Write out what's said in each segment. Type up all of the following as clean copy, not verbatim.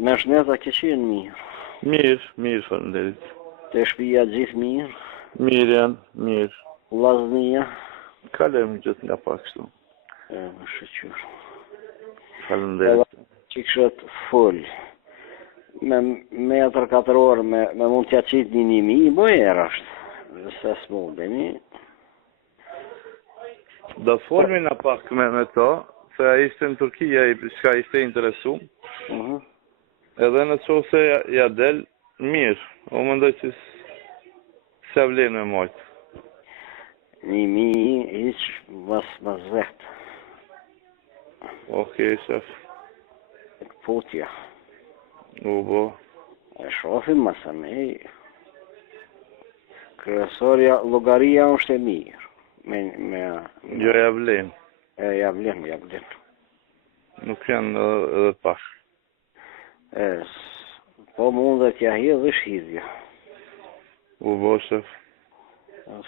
Me shneta ke qenë mirë. Mirë, faleminderit. Te shtëpia gjithë mirë. Mirë janë, mirë. Vllaznia. Kalojmë gjithë nga pak kështu. Më shqyr. Faleminderit. Që kështë full. Me metër 4 orë, me mund t'ja qitë një 1000, bojër është. Dhe se s'mundemi. Do folmi na pak me to, se a ishte në Turkia, shka ishte interesu. Edhe në qo se ja del, mirë. O mendoj që se vlen me mojtë. 1000, hiq, mas vetë. Okej, shef. Putja. U bo. E shofim masa me. Kryesoria, llogaria është e mirë. Jo ja vlen. Ja vlen. Nuk janë edhe pak. Po mundet t'ja hidhë dhe shhidhja. U bo, shef.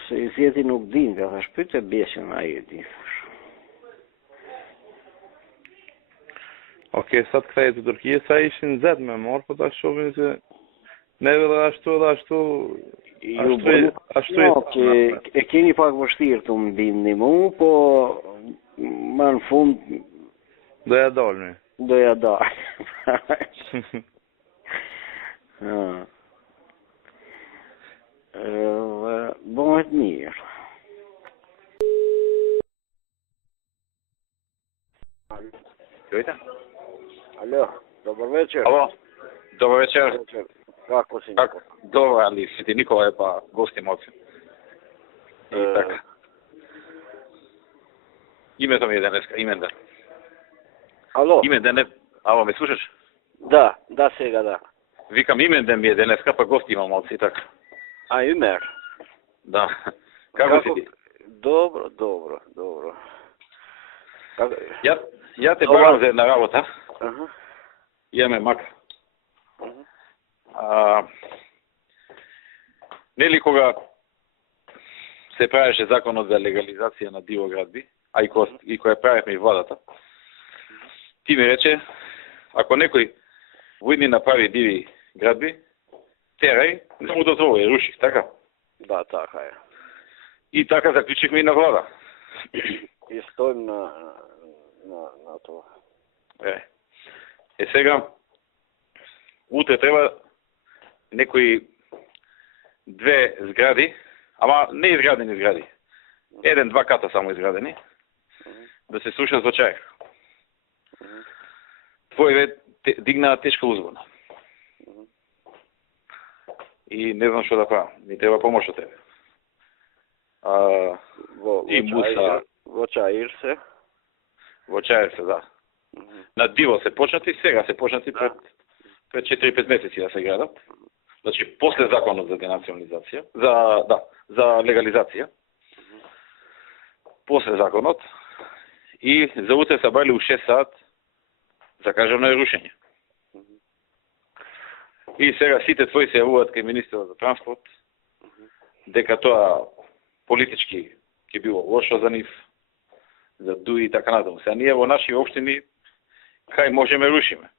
Se i zjeti nuk din, ka thash pyte besën a i di. Okej, sa të kthejë të Turkije, sa ishin zed me morë, po ta shohin se neve dhe ashtu e keni pak vështirë të më bindni mu, po më në fund do ja dalmi. Do ja dalmi. Bëhet mirë. Čujete? Alo, dobar večer. Alo, dobar večer. Kako si? Kako? Dobro, ali si ti Nikola pa gosti moci. I tako. Imето ми е денеска, Именден. Ало? Именден Ало, ме слушаш? Да, сега да. Викам, Именден ми е денеска, па гости имам малци и така. А, Юмер? Да. Како си ти? Добро. Ја те барам за една работа. Имаме мака. Нели кога се правеше законот за легализација на дивоградби, а и која правихме и владата, ти ми рече, ако некој војни направи диви градби, терај, не му дозволи, руших, така? Да, така е. И така заклучихме и на влада. И стоим на това. Сега, утре треба некои две згради, ама не изградени згради, 1-2 ката само изградени, да се слушат звучај. Твој дигна тешка узбуна. И не знам што да правам. Ми треба помош од тебе. И Муса... Во Чаир се, да. На диво се почнати, сега се почнати пред 4-5 месеци да се градат. Значи, после законот за денационализација, за легализација. После законот. И за утре се бали у 6 сат закажано е рушење. И сега сите твои се јавуваат кај министерот за транспорт, дека тоа политички ќе било лошо за нив, за дуи и така натаму. Сега ние во наши општини кај можеме рушиме.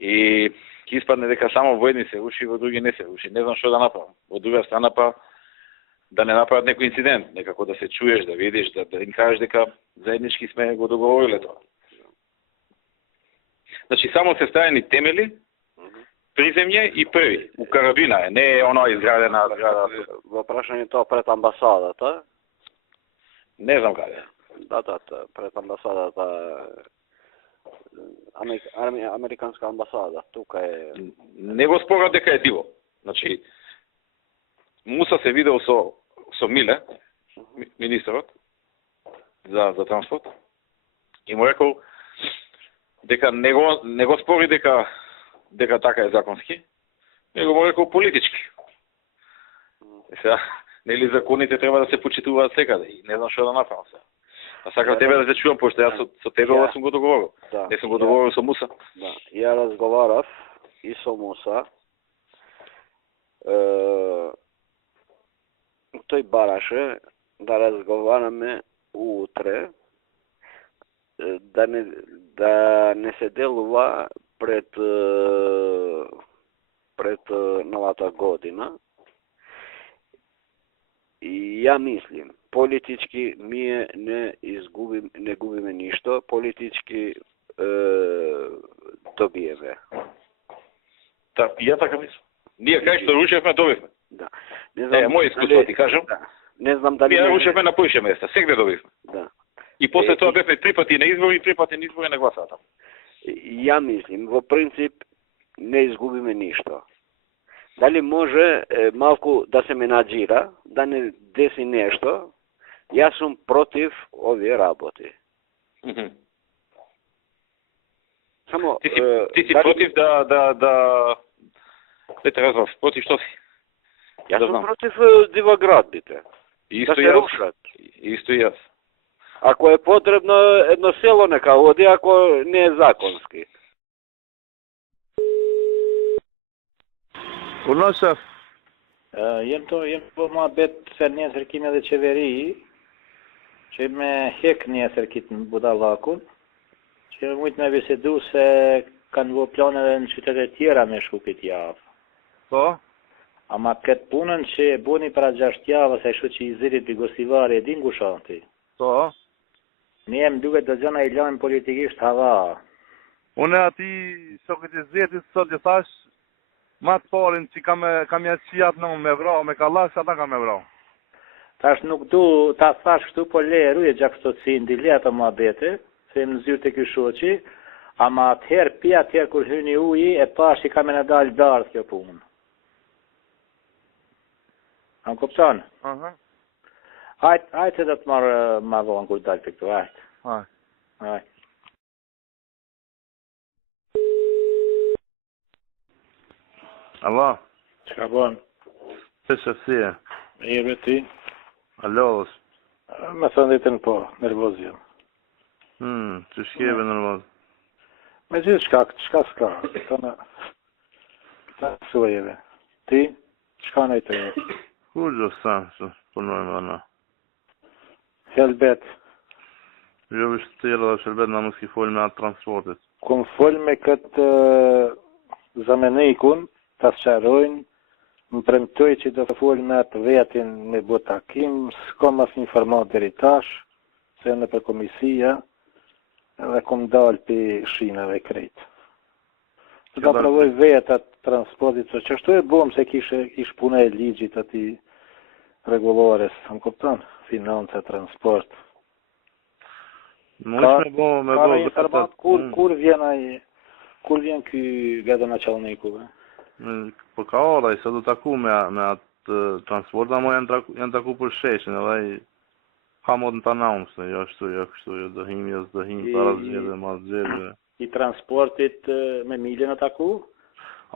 И ќе испадне дека само во едни се руши, во други не се руши. Не знам што да направам. Во друга страна па да не направат некој инцидент, некако да се чуеш, да видиш, да им кажеш дека заеднички сме го договориле тоа. Значи само се ставени темели, приземје и први. У карабина е, не е оно изградена зграда. Во прашање тоа пред амбасадата? Не знам каде. Да, пред амбасадата. Американска амбасада, тука е... Не го спорат дека е диво. Значи, Муса се видел со Миле, министерот, за транспорт, и му рекол дека не го спори дека така е законски, него му рекол политички. Сега, нели законите треба да се почитуваат секаде и не знам што да направам сега. А сакам тебе да се чувам, пошто јас со тебе ова сум го договорил. Не сум го договорил со Муса. Да, ја разговарав и со Муса. Тој бараше да разговараме утре, да не се делува pred novata godina. I ja mislim, politički mi ne gubime ništa, politički dobijeme. Так, я така мислам. Ние кај што рушевме, добивме. Да. Не знам, моје искуство ти кажам. Да. Не знам дали... Ние рушевме на поише места, сегде добивме. Да. И после тоа бевме 3 пати на избори и 3 пати на избори на гласата. Ja mislim, во принцип не изгубиме ништо. Дали може малку да се менаџира, да не деси нешто, јас сум против овие работи. Само ти си против да те разбрав, против што си? Јас сум против дивоградбите. Да се рушат. Исто и јас. Ако е потребно, едно село нека оди, ако не е законски. Urna shef. Jem po muhabet se nesër kemi edhe qeveri që me hek nesër kitë në budallakun, që mujtë me bisedu se kanë vo planeve në qytete tjera me shku këtë javë. Po? Ama këtë punën që e boni para 6 javës e shu që i zirit për Gosivari e din Gushanti. Po? Ne jem duke të gjëna i lajmë politikisht hava. Unë ati shokët e zetit sot që thash, ma të parin që kam ja qijat në me vrau, me kallash, ata kam me vrau. Tash nuk du ta thash kështu, po leru e gjakstocin, di le ato muhabete, se më zyrë të këshoqi, ama atëherë, pi atëherë kur hyni uji, e pash i kam e në dalë bardhë kjo punë. A më kupton? Hajtë se do të marrë ma vonë kur dalë për këtu, hajtë. Hajtë. Alo? Qka bon? Që shëfësie? Mirë ti? Alo? Me thënë ditën po, nervoz jam. Që shkjeve nervoz? Me gjithë qka s'ka. Ta suajeve. Ti? Qka në i të e? Kur gjësan që punojmë ana? Helbet. Jo vishtë tjera dhe shërbet në mëski folë me atë transportit. Kun folë me këtë zamenikun, ta sqarojnë, më premtoj që do të folë me atë vetin me bo takim, s'ka mas një format deri tash, se në për komisia, edhe kom dalë për shinave krejt. Të da provoj vetat transportit, që ashtu e bom se kish puna e ligjit ati regulores, më kupton, financa, transport. Ka informat, kur vjen ky gradonaçelniku? Po ka oraj, se do taku me atë transport, ama janë taku për sheshin, edhe ka mod në të announce, jo kështu, jo dëhim, para zgjedhje, mas zgjedhje. I transportit me miljen e taku?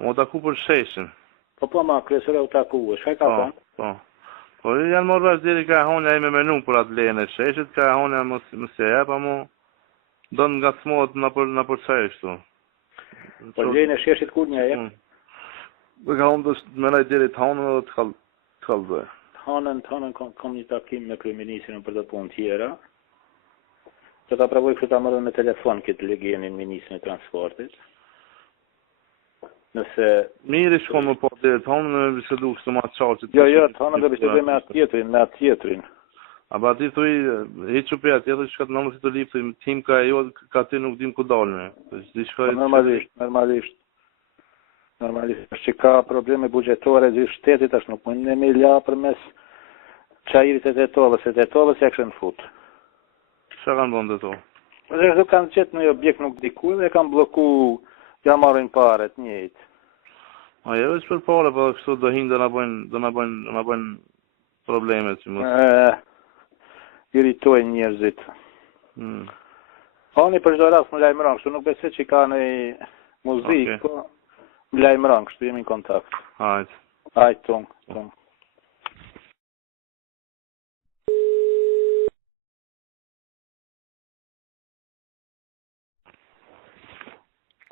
Ama taku për sheshin. Po ma, kryesore u taku, shka ka thonë? Po janë morë vesh diri ka honja i me menu për atë lejën e sheshit, ka honja mësje jep, ama do nga smot në për sheshtu. Po lejën e sheshit kur një jep? Dhe ka unë të menaj diri të honën dhe të kalzoj. Hanën kom një takim me kryeministrin për të punë tjera. Që ta provoj kështë ta mërë me telefon këtë legjenin ministrin e transportit. Nëse... Mirë i shkon më po diri të honën me bisedu kështë ma të qaqit. Jo, të honën dhe bisedu me atë tjetrin. A ba ti thuj, i që për atë tjetër që ka të nëmë si të lipë, tim ka jo, ka ti nuk dim ku dalme. Normalisht, që ka probleme bugjetore gjithë shtetit, është nuk mund në me la për mes qajirit e Tetovës, e Tetovës e kështë në fut. Që kanë bëndë të to? Dhe këtu kanë qëtë në objekt nuk diku dhe kanë bloku, ja marrin paret njëjtë. A jo veç për pare, për kështu dëhin dhe në bëjnë problemet që mos. Iritojnë njerëzit. Oni për çdo rast më lajmëron, kështu nuk besoj që ka në muzikë, po më lajmëron, kështu jemi në kontakt. Hajt, tonë.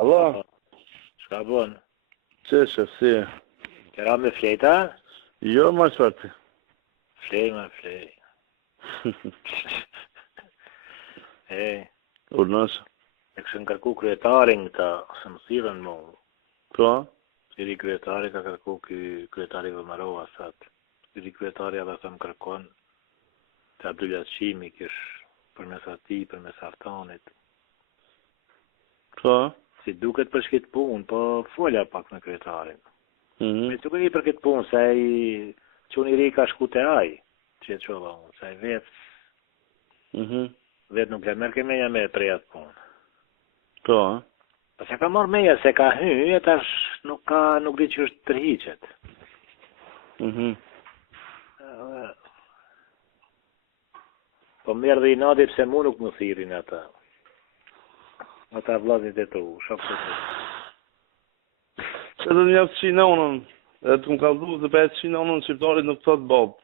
Alo? Shka bon? Që shëfësi? Kera me flejta? Jo, ma qëti. Flej. Urnës? E këshën kërku kryetarin këta, se më thirrën mu. Po? Siri kryetari ka kërku kryetari Vëmarova, thatë. Siri kryetari edhe thëmë kërkon të Abdullah Qimi, kish përmes ati, përmes Artanit. Po? Si duket për shkit punë, po folja pak me kryetarin. Mhm. Me të këri për këtë punë, se i qënë i ri ka shku të aj, që e qova unë, se i vetë, Mhm. vetë nuk le merë ke meja me për jatë punë. Po? Se ka marrë meja se ka hy, e tash nuk di që është tërhiqet. Mhm. Po merë dhe i nadi pse mu nuk më thirin ata. Ata vllazit e tu, shok të tu. Se të njëftë qinonën, e të më kaldu dhe për e qinonën shqiptarit nuk thot bob.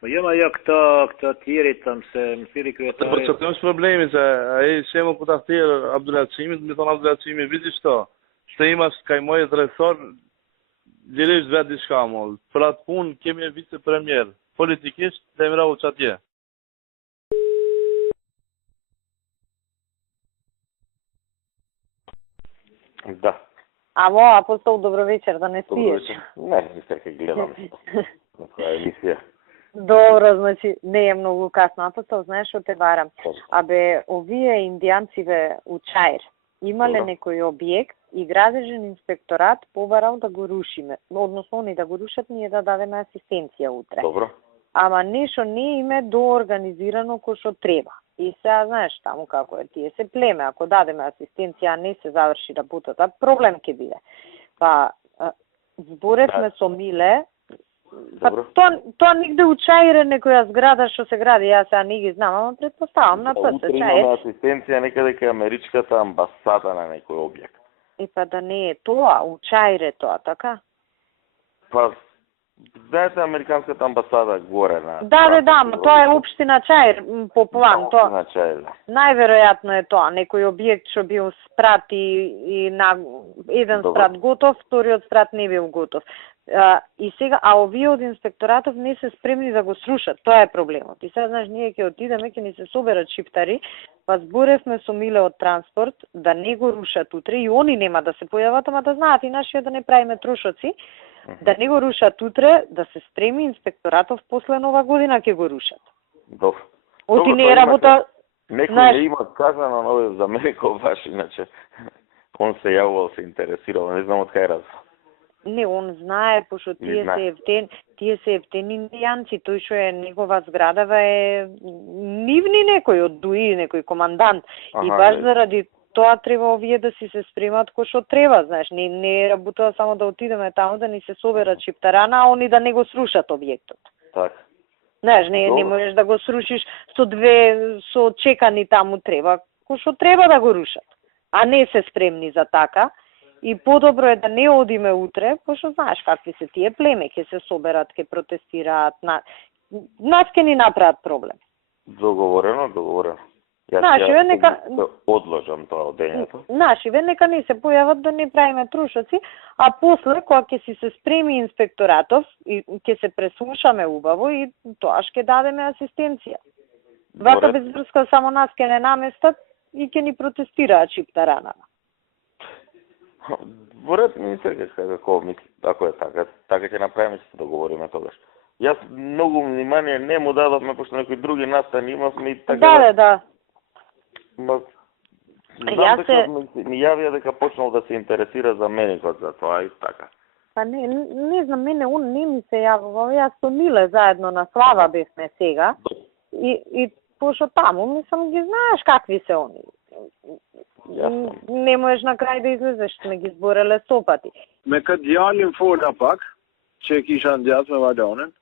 Po jo, ma jo këto tjerit, tëmë se më thiri Për kryetarit. që të është problemi, se a i shemë ku të thirë Abdullah Qimit, mi thonë Abdullah Qimit, vidi shto, shte ima shkajmoj e dresor, lirisht vetë di shka mollë. Për atë punë kemi e vice-premier, politikisht dhe emra u qatje. Da. Ало, Апостол, добро вечер, да не спиеш. Не, мисля, че гледам на која емисија. Добро, значи не е многу касно. Апостол, знаеш што те барам? Абе, овие индијанциве у Чаир имале Добро. некој објект и градежен инспекторат побарал да го рушиме. Односно, они да го рушат, ние да дадеме асистенција утре. Добро. Ама нешто не им е доорганизирано кој што треба. И сега, знаеш, таму како е, тие се племе, ако дадеме асистенција, а не се заврши работата, проблем ќе биде. Па, зборевме со Миле, па Добро. тоа нигде у Чаир е некоја зграда што се гради, јас сега не ги знам, ама предпоставам на ПС Утре Чаир. имаме асистенција некаде кај Америчката амбасада на некој објект. И па да не е тоа, у Чаир е тоа, така? Па, знаете Американската амбасада горе на... Да, ама тоа е општина Чаир по план, тоа. Значи, да. Најверојатно е тоа, некој објект што бил спрат и на еден Добро. спрат готов, вториот спрат не бил готов. И сега, овие од инспекторатов не се спремни да го срушат, тоа е проблемот. И сега, знаеш, ние ќе отидеме, ќе ни се соберат шиптари, па зборевме со Миле од транспорт, да не го рушат утре, и они нема да се појават, ама да знаат и нашиот да не правиме трошоци, да не го рушат утре, да се спреми инспекторатов после нова година ќе го рушат. Добро. Оти Добро, не е тоа работа. Некој Знаеш- не има казано нови за Америка, баш иначе. Он се јавувал, се интересирал, не знам од кај разбрал. Не, он знае, пошто Не тие знае. се ефтени индијанци, тој што е негова зградава е нивни некој од ДУИ, некој командант. И Аха, баш да. заради тоа треба овие да си се спремат кој што треба, знаеш, не е работа само да отидеме таму да ни се соберат шиптарана, а они да не го срушат објектот. Така. Знаеш, не Добро. можеш да го срушиш со чекани таму треба, кој што треба да го рушат, а не се спремни за така. И подобро е да не одиме утре, пошто знаеш какви се тие племе, ќе се соберат, ќе протестираат, нас ќе ни направат проблем. Договорено. Јас Значи, ќе нека- одложам тоа одењето. Нашиве нека не се појават да не правиме трушоци, а после кога ќе си се спреми инспекторатов и ќе се преслушаме убаво и тоа ќе дадеме асистенција. Вака Добре. без врска само нас ќе не наместат и ќе ни протестираат шиптаранава. Во ред, министер, како мисли, ако е така ќе направиме, ќе се договориме тогаш. Јас многу внимание не му дадовме, пошто некои други настани имавме и така Да. Ма, Јас знам дека се- ми јавија дека почнал да се интересира за меникот за тоа и така. Па не знам, мене он не ми се јавува, јас со Миле заедно на Слава бевме сега и пошто таму, мислам, ги знаеш какви се они. Јасно. Не можеш на крај да излезеш, сме ги збореле 100 пати. Me këtë djalin fola pak, që e kisha ndjat me Valonin,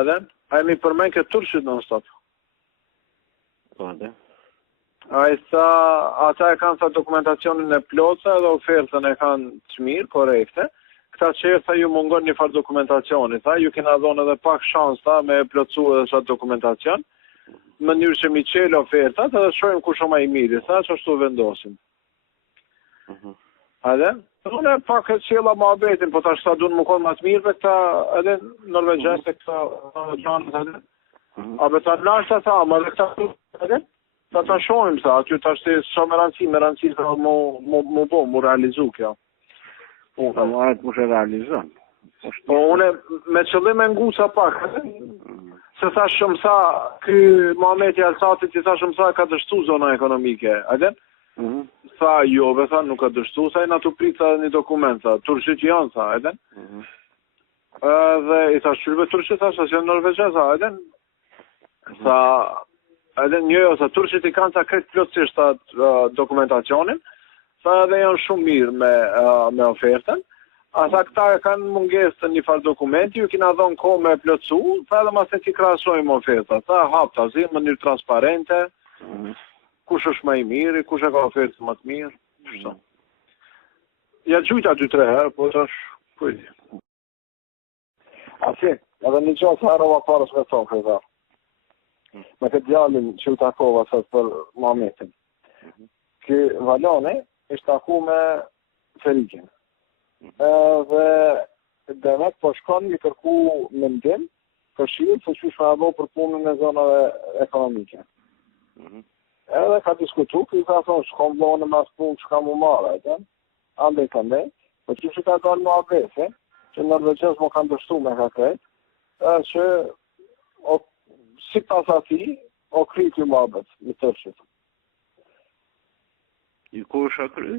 edhe, a i mi përmen këtë turshit non stop. A i tha, ata e kanë tha dokumentacionin e plotësa edhe ofertën e kanë të mirë, korekte. Këta qërë tha ju mungon një farë dokumentacioni, tha ju kena dhonë edhe pak shans tha me plotësu edhe sa dokumentacion, në mënyrë që mi qelë ofertat edhe shojmë ku shumë a i miri, tha që ashtu vendosim. Edhe, unë e pak e qela ma abetin, po ta shta dunë më konë ma të mirë për këta edhe Norvegjes e këta Norvegjanët edhe. A be ta nashta tha, ma dhe këta edhe, ta shohim sa aty tash sa me rëndësi sa mu realizu kjo. Po marrët kush e realizon. Po une me qëllim e ngusa pak, se sa shumësa ky Muhameti Alsatit i sa shumësa ka dështu zona ekonomike, ajden? Sa jove, sa nuk ka dështu, sa i na tu prita një dokument, sa turshit janë, sa, ajden? Dhe i sa shqyrbe turshit, sa janë norvegje, sa, ajden? Sa, ajden, njëjo, sa turshit i kanë sa kretë plotësisht dokumentacionin, sa edhe janë shumë mirë me ofertën. Asa këta kanë mungesë të një farë dokumenti, ju kina dhonë kohë me plotësu, sa edhe mas e ti krasojmë oferta. Sa hapë të zi, mënyrë transparente, kush është më i mirë, kush e ka ofertë më të mirë. Ja gjujta 2-3 herë, po të është kujdi. Asi, edhe një gjotë herë o parës me thonë këta. Me këtë djallin që u takova sot për Muhametin. Kë Valone ishtë taku me Ferikin. Dhe demek po shkon një kërku mendim këshillë se që shfa do për punën e zonave ekonomike. Edhe ka diskutu, kë ka thonë shkom vone mas punë që ka mu marë, ande i ka me, po që ka dalë më abese, që Norvegjes më kanë dështu me ka krejt, që si pas ati, o kry kjo më abet, në tërshit. I kush a kry?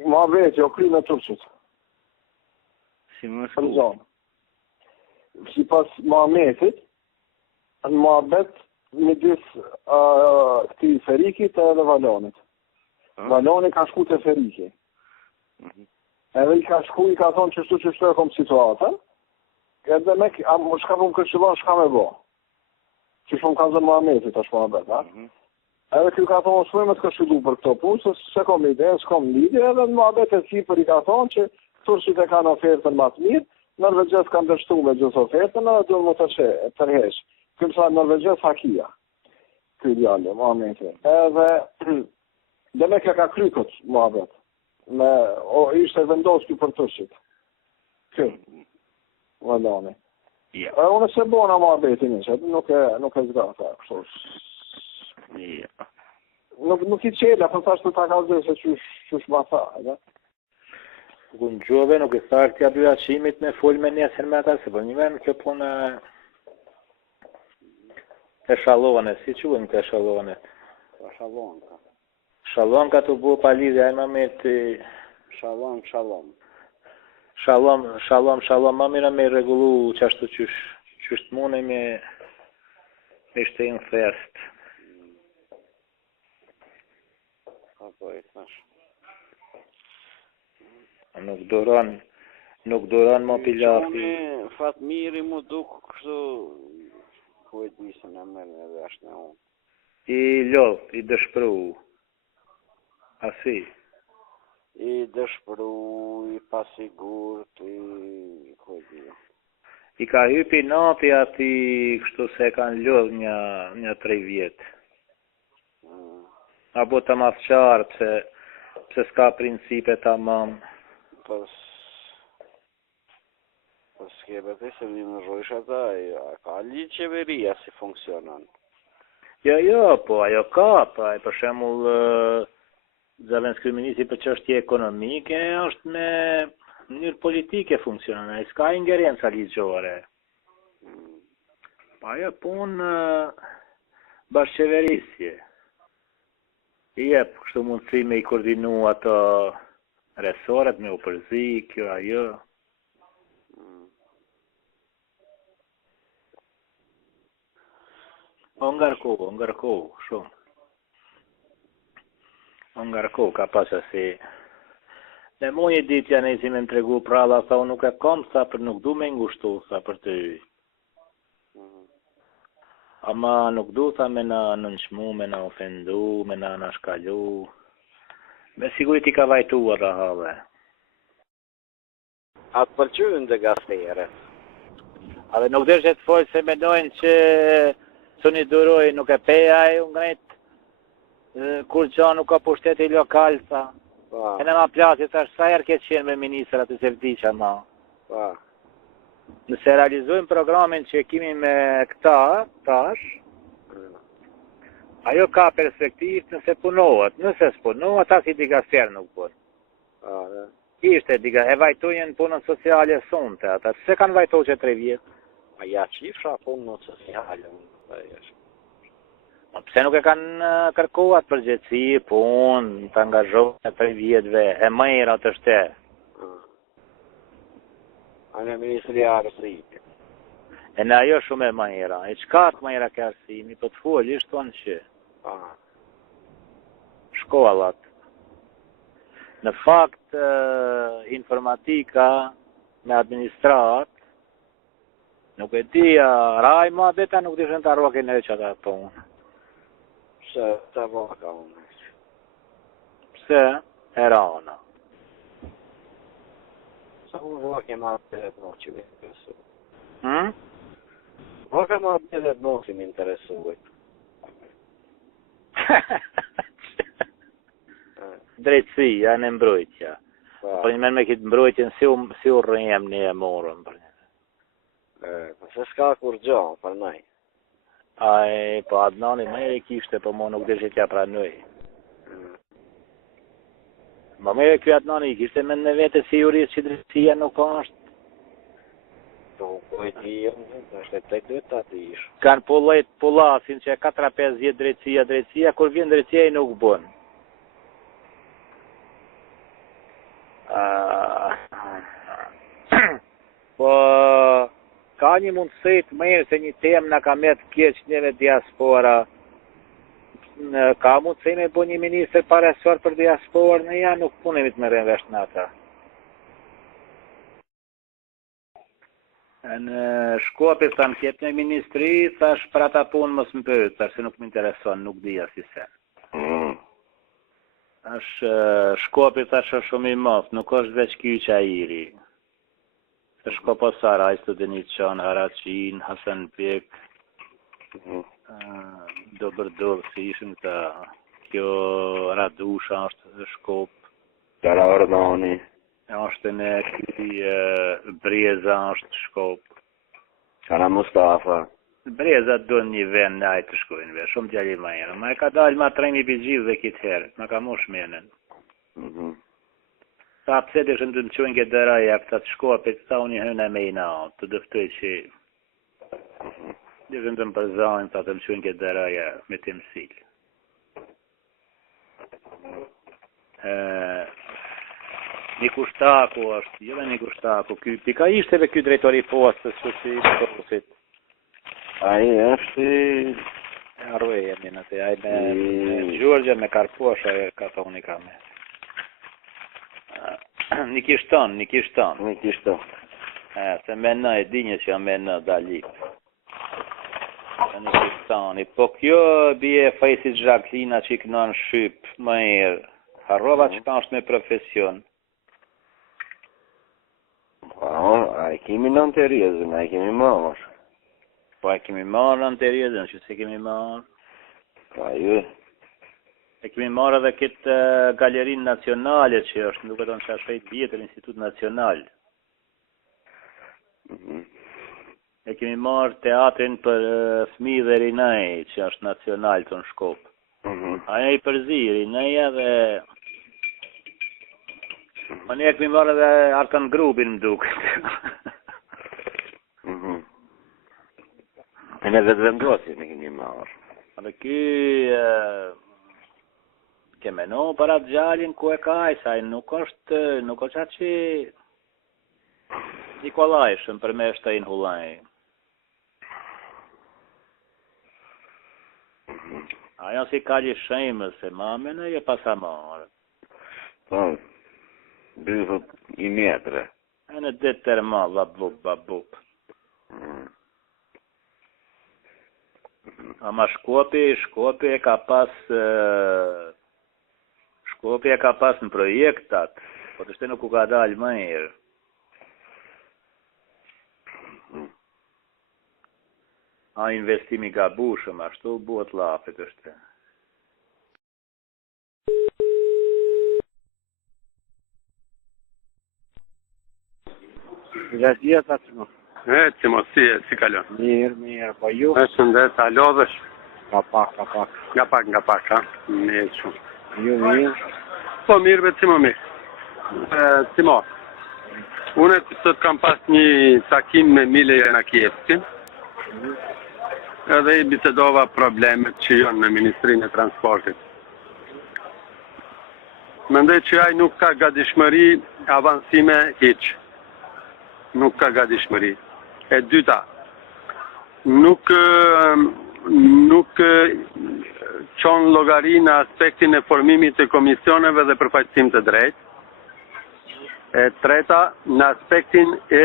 Më abet, o kry në tërshit. Si më shku? Si pas Muhametit, në Muhabet midis këti Ferikit edhe Valonit. Valoni ka shku të Feriki. Edhe i ka shku, i ka thonë qështu e kom situatën, edhe me shka po më kërshilon, shka me bo. Qështu më ka zënë Muhametit është Muhabet, ha? Edhe kjo ka thonë, shme me të këshilu për këto punë, se kom ide, s'kom lidje, edhe në Muhabet e Sipër i ka thonë që turshit e kanë ofertën më të mirë, Norvegjes kanë dështu me gjithë ofertën, edhe duhet më të tërhesh. Këmë sa Norvegjes hakia, këj djallë, Muhameti. Edhe, dhe me ka kry këtë Muhabet, ishte vendos kjo për turshit. Kjo, Valoni. Unë se bona Muhabetin ishte, nuk e zgata, kështu. Nuk i qela, për thashtë të ta ka zhe se qysh ma tha, edhe. Kun gjove nuk e tharë t'ja dy aqimit me full me njësën me ata, se për një venë kjo punë e shalone, si që vënë të shalone? Shalonka. Shalonka të bu palidhe, ajma me të... Shalom. Shalom, ma mira me regulu qashtu qysht mune me shtenë fest. Apo e thash. Nuk doron më pilafi. Fatmiri mu duk kështu, ku e disë në mërë në vesh në unë. I lodh, i dëshpru. Asi. I dëshpru, i pasigurt, ku e disë. I ka hypi nati ati kështu se kanë lodh një 3 vjetë. Apo të mas qarë, pse s'ka principe ta mamë. Pas skebet e se një rojsh ata, ka li qeveria si funksionan. Jo, po, ajo ka, pa, për shemull, Zelenski ministri për çështje ekonomike, është me mënyrë politike funksionan, ai s'ka ingerenca ligjore. Pa ajo punë bashkëqeverisje. I jep kështu mundësi me i koordinu ato resoret me u përzi, kjo ajo. O ngarko, shumë. O ngarko, ka pasë si... Në mu një ditë janë e si me më tregu pralla, sa unë nuk e kom, sa për nuk du me ngushtu, sa për të y. Ama nuk du sa me në nënshmu, me në ofendu, me në nashkalu. Me sigurit i ka vajtuar rahave. Atë pëlqyën dhe gaztere. A dhe nuk dështë të folë se menojnë që së një duroj nuk e peja e ungrejt, kur që nuk ka pushteti lokal, sa. E në ma plasit është sa herë këtë qenë me ministrat të sevdiqa ma. Nëse realizojmë programin që kemi me këta, tash, Ajo ka perspektivë nëse punohet. Nëse s'punohet, as i diga sferë nuk pun. Ishte diga, e vajtojnë në punën sociale sonte, ata pse kanë vajtojnë që 3 vjetë? A ja qifra punën sociale. Pse nuk e kanë kërkuat përgjithësi, punë, të angazhohen e 3 vjetëve, e mëjra të shte. A në Ministri Arsimi. E në ajo shumë e mëjra. E qka të mëjra ke arsimi, për të folë, ishtë tonë që shkollat. Në fakt, informatika me administrat, nuk e dija, raj ma beta nuk dishën të arrokin e që ata punë. Pse të vaka unë? Pse? E rana. Sa unë vake ma bete më që me interesu. Vaka ma bete më që me interesu. Drejtësia në mbrojtja. Për një me këtë mbrojtjen si u rrëjem një e morëm. Se s'ka kur gjo, për nëj. Po Adnani më e kishte, po mo nuk dhe që tja pranoj. Ma më e kjo Adnani i kishte me në vete si jurisë që drejtësia nuk është. Po e ti është e tek duhet të ati ishë. Kanë pullasin që 4-5 vjetë drejtësia, kur vjen drejtësia i nuk bënë. Po ka një mundësi të mirë se një temë në ka metë keq njëve diaspora. Ka mundësi me bu një minister paresor për diaspor, në ja nuk punemi të më rënvesh në ata. Në Shkopit sa më kjetë një ministri, thash për ata punë mos më pëtë, thash se nuk më intereson, nuk dhja si se. Shkopit thash shumë i mos, nuk është veç kyqa iri. Shkopo Saraj, Studenit Qanë, Haracin, Hasan Pek, Dobërdov, si ishën këta, kjo Radusha është Shkop. Tara Ordoni. është në këti Breza është Shkop. Kara Mustafa. Breza do një vend në ajtë të shkojnë ve, shumë djali ma jenë. Ma e ka dalë ma trejmi për gjithë dhe kitë herë, ma ka mosh menën. Ta pse dhe shëndë më qënë këtë dëra e këta të Shkopit, ta unë i hëna me i na, të dëftoj që dhe shëndë më përzajnë, ta të më qënë këtë dëra e me të mësilë. Nikushtaku është, jo dhe Nikushtaku, pika ishte dhe ky drejtori postës, që si posit. Ai është Arrueje, në të ai me Gjorgja, me Karposha, ka të unë i ka me. Nikishton. Se me në e dinje që me në dalit. Nikishtoni. Po kjo bje fejsit Zhaklina që i kënë në Shqip, më erë. Harrova që ka është me profesion. A e kemi në të rjezën, a e kemi marrë. Po e kemi marrë në të rjezën, që se kemi marrë. Pa ju. E kemi marrë edhe këtë galerinë nacionale që është, nuk e tonë që ashtë vjetër Institut Nacional. E kemi marrë teatrin për fëmi dhe rinaj, që është nacional të në Shkop. Aja i përzi, rinaja dhe... Po ne e kemi marrë edhe Arkan Grubin më duke. E në vetë vendosin e kemi marrë. Dhe ky... Keme no për atë gjallin ku e ka e saj, nuk është atë që Nikolajshën për me shtajnë hullaj. Ajo si kalli shemës se mame në je pasa marë. Po, bëhët i metre. E në ditë tërma, babup. Ama Shkopi e ka pas... Shkopi e ka pas në projektat, po të shte nuk u ka dalë më herë. A investimi gabushëm, ashtu buhet lafet është. Gjatë atë më. Si kalon? Mirë, po ju? Shëndet, a lodhësh? Ka pak. Nga pak, ha? Mirë shumë. Ju mirë. Po mirë, vetë si më mirë. Simo, unë të kam pas një takim me Mile Janakievskin, edhe i bisedova problemet që janë në Ministrinë e Transportit. Mendoj që ai nuk ka gatishmëri avansime hiç. Nuk ka gatishmëri. E dyta, nuk çon llogari në aspektin e formimit të komisioneve dhe përfaqësim të drejtë. E treta, në aspektin e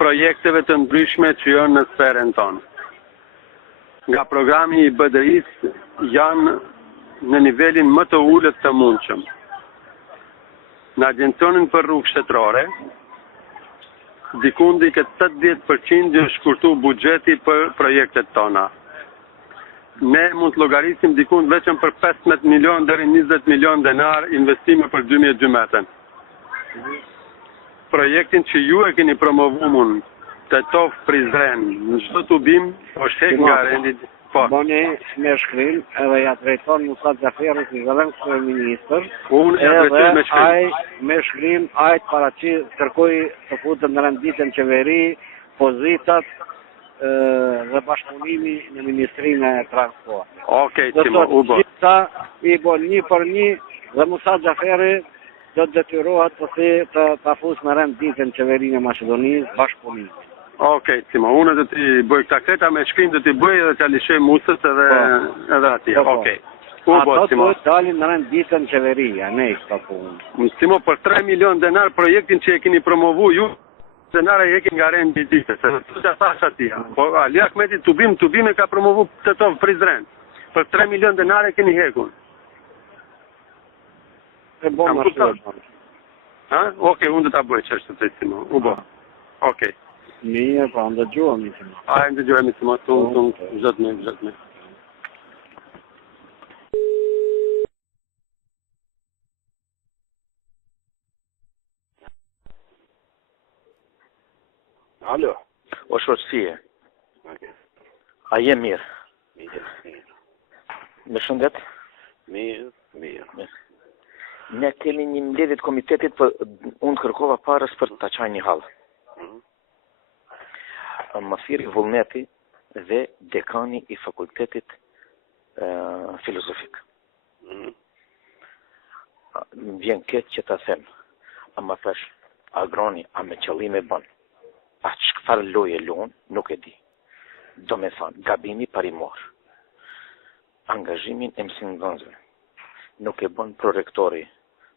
projekteve të ndryshme që janë në sferën tonë. Nga programi i BDI-s janë në nivelin më të ulët të mundshëm. Në Agencionin për Rrugë Shtetërore, dikundi këtë 80% është shkurtu buxheti për projektet tona. Ne mund të llogarisim dikund veçën për 15 milion deri 20 milion denar investime për 2012. Projektin që ju e keni promovuar Tetov-Prizren, në çdo tubim është hek nga rendit. Po. Boni me shkrim edhe ja drejton Musa Xhaferit i zëvendës kryeministër. Unë ja drejtoj me shkrim. Ai me shkrim ai kërkoi të futën në renditën qeveri pozitat dhe bashkëpunimi në Ministrinë e Transportit. Okej, Timo, u bë. I bën një për një dhe Musa Xhaferi do të detyrohet të fusë në renditën qeverinë e Maqedonisë bashkëpunimi. Okej, Timo, unë do t'i bëj këta kreta me shkrim, do t'i bëj edhe t'a lishoj Musës edhe atje. Okej. U bë, Timo. Ato të dalin në renditën qeveria, ne i këta punë. Timo, për 3 milion denar projektin që e keni promovu ju, denare e keni nga renditite, se të që thash atia. Po, Ali Ahmeti tubim e ka promovu Tetov-Prizren. Për 3 milion denar e keni hekun. E bon në shërë. Ha? Okej, unë do t'a bëj qështë të Timo. U bë. Okej. Mirë, pa ndëgjohemi, Timo. Ndëgjohemi, Timo. Zëtë me. Alo. O shoqësie. A je mirë? Mirë. Me shëndet? Mirë. Ne kemi një mbledhje të komitetit, për unë kërkova parës për ta çaj një hall. Më thiri Vullneti dhe dekani i fakultetit filozofik. Më vjen keq që ta them. A më thash, agroni, a me qëllime bën? A çfarë loje luan, nuk e di. Do me thënë, gabimi parimor. Angazhimin e mësimdhënësve. Nuk e bën prorektori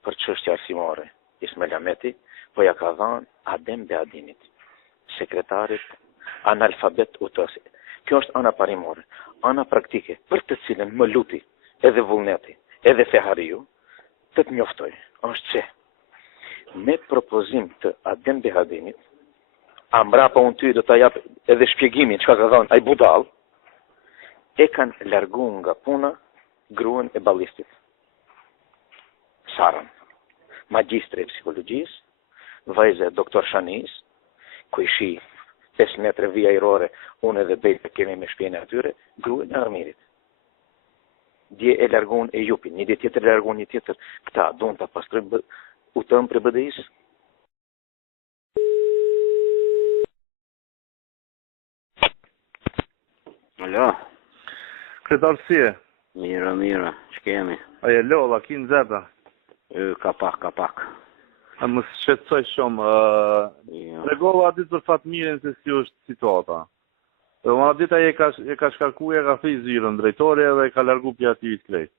për çështje arsimore, Ismail Ahmeti, po ja ka dhënë Adem Beadinit, sekretarit analfabet utësi. Kjo është ana parimore, ana praktike, për të cilën më luti edhe Vullneti, edhe Fehariu, të njoftoj, është që me propozim të Adem Beadinit, a mbrapa unë ty do të jap edhe shpjegimin çka ka dhënë ai budall, e kanë largu nga puna gruan e ballistit. Sarën, magjistre e psikologjisë, vajza e doktor Shanis, ku ishi 5 metre vija ajrore, unë edhe bejtë kemi me shpjene atyre, gruën e armirit. Dje e largun e jupin, një dje tjetër e largun një tjetër, këta donë të pastrojnë utëm për BDI-s. Alo. Kretarësie. Mira, që kemi? Aje lolla, ki në zeta. Ka pak. A më shqetësoj shumë. Tregova aty për Fatmirin se si është situata. Më dita e ka shkarkuja, ka thej zyrën drejtore dhe ka largu pja aktivit krejt.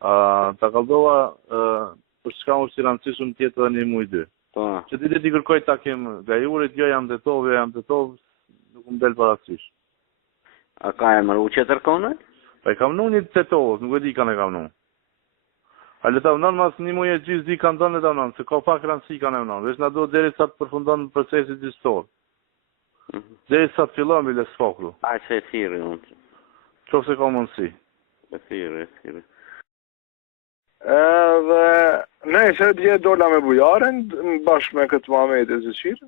Ta kaldova për shka është i rëndësishëm tjetë dhe një muj 2. Që ditë t'i kërkoj takim gajurit, jo jam të tov, nuk më del parasysh. A ka e mërgu që tërkone? Pa i kam nu një të tovës, nuk e di kanë e kam nu. A le ta vënon mas një muj e gjysë di kanë tonë le ta vënon, se ka pak rëndësi kanë e vënon. Vesh na do deri sa të përfundon procesit gjyqësor. Deri sa të fillon me lesfoklu. A që e thiri unë? Qofë se ka mundësi. E thiri. Edhe nëse dje dola me bujaren, bashkë me këtë Muhamedi Zëqirë.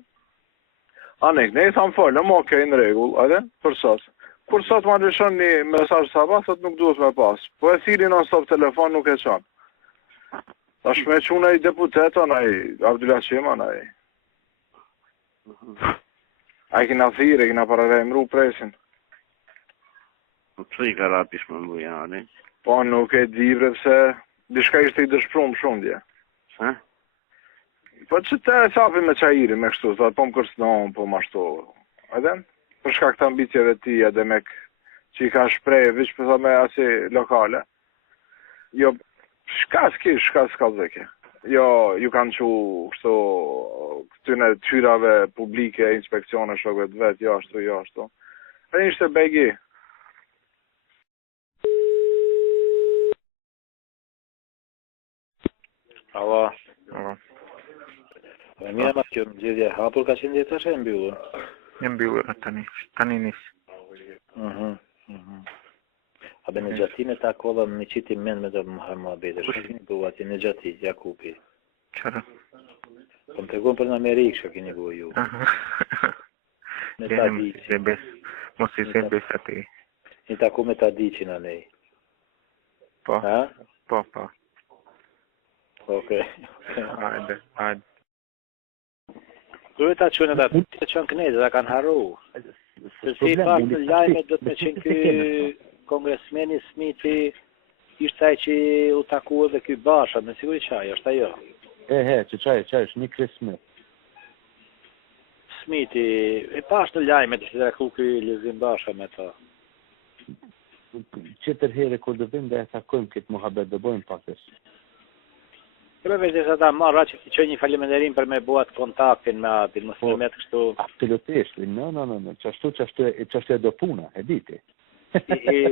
Ne thamë falë, okej, në regull, edhe, për sot. kur sot ma lëshon një mesazh sabah, thot nuk duhet me pas. Po e thiri non stop telefon nuk e çon. Tash me çuna i deputeton ai Abdullah Qeman ai. Ai kena thirrë, kena pararemru presin. Pse i ka rapish më mbujane? Po nuk e di bre pse diçka ishte i dëshprum shumë dje. Ha? Po që te sapi me qajiri me kështu, thot po më kërsnon, po më ashtu. Edhe? Për shkak të ambicjeve ti edhe me që i ka shprej, vish për thot me asi lokale. Jo, shka s'ka zeke. Jo, ju kanë që kështu këtyne tyrave publike, inspekcione, shokve të vetë, jo ashtu. E ishte begi. Alo. E mira ma kjo mëgjedhja hapur ka qenë djetë është e mbyllur? E mbyllur tani nis. A be në gjati me ta kolla në qiti men me do Muhammed, shkini bu ati në gjati, Jakupi. Qara? Po më tregon për në Amerikë shë kini bu ju. Me ta diqin. Mos i se bes ati. Një taku me ta diqin a nej. Po. Ha? Po. Okej. Hajde. Kërë ta qënë edhe të qënë kënezë, da kanë haru. Se si pas të lajme do të me qenë ky kongresmeni Smithi, ishte aj që u taku edhe ky Basha, me siguri qaj, është ajo. Që qaj është një Chris Smith. Smithi, e pas të lajme të që dhe ku ky Lezim Basha me ta. Qëtër here kur dhe vim dhe e takojmë këtë muhabet dhe bojmë pakës. Kërë veç dhe sa ta marra që ti qoj një falimenderim për me buat kontaktin me atin, muslimet kështu. Absolutisht, no, qashtu e do puna, e diti.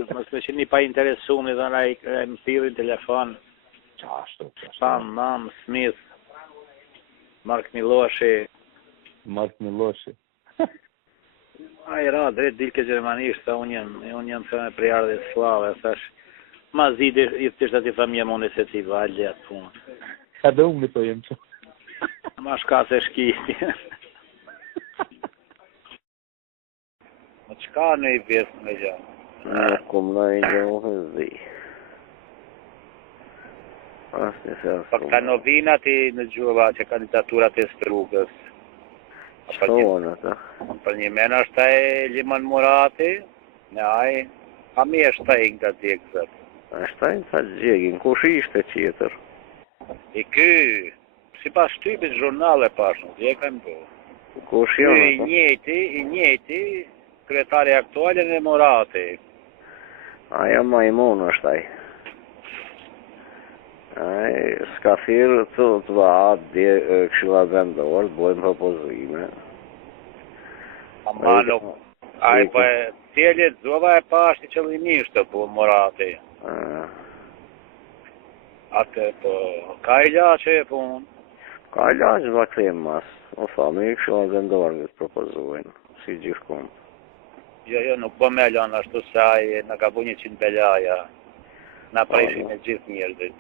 Mos me që një pa interesum, një dhëna i më thirin telefon. Qashtu. Mam, Smith, Mark Miloshi. A i ra, drejt dilke gjermanisht, unë jam të me priardhe slave, thash, ma zidi i të tishtë ati familje moni se ti valje atë punë. Edhe unë në të jem që. Ma shka se shkiti. Ma qka në i pjesë me gjatë? Në kumë në i gjohë zi. Pa ka novinat i në gjuhëva që kandidaturat e strugës. Qënë ata? Për një men është e Liman Murati, në aj, a mi është taj nga djekëzët. është taj nga djekën, kush ishte qëtër? I ky, si pas shtypit zhurnale pashën, djekën po. Kush janë ata? I njëti, kretari aktuale në Murati. Aja majmun është taj. S'ka thirë të vaat këshilla vendor, të bojmë propozime. Ama nuk, aj po e tjelit zova e pashti qëllimisht të po Murati. Atë po, ka i laqe e punë? Ka i laqe va këthim mas. O thami, këshilla vendor në të propozojnë, si gjithkun. Jo, nuk po me lanë ashtu se aj në ka bu 100 belaja. Na prejshin e gjithë njerëzit.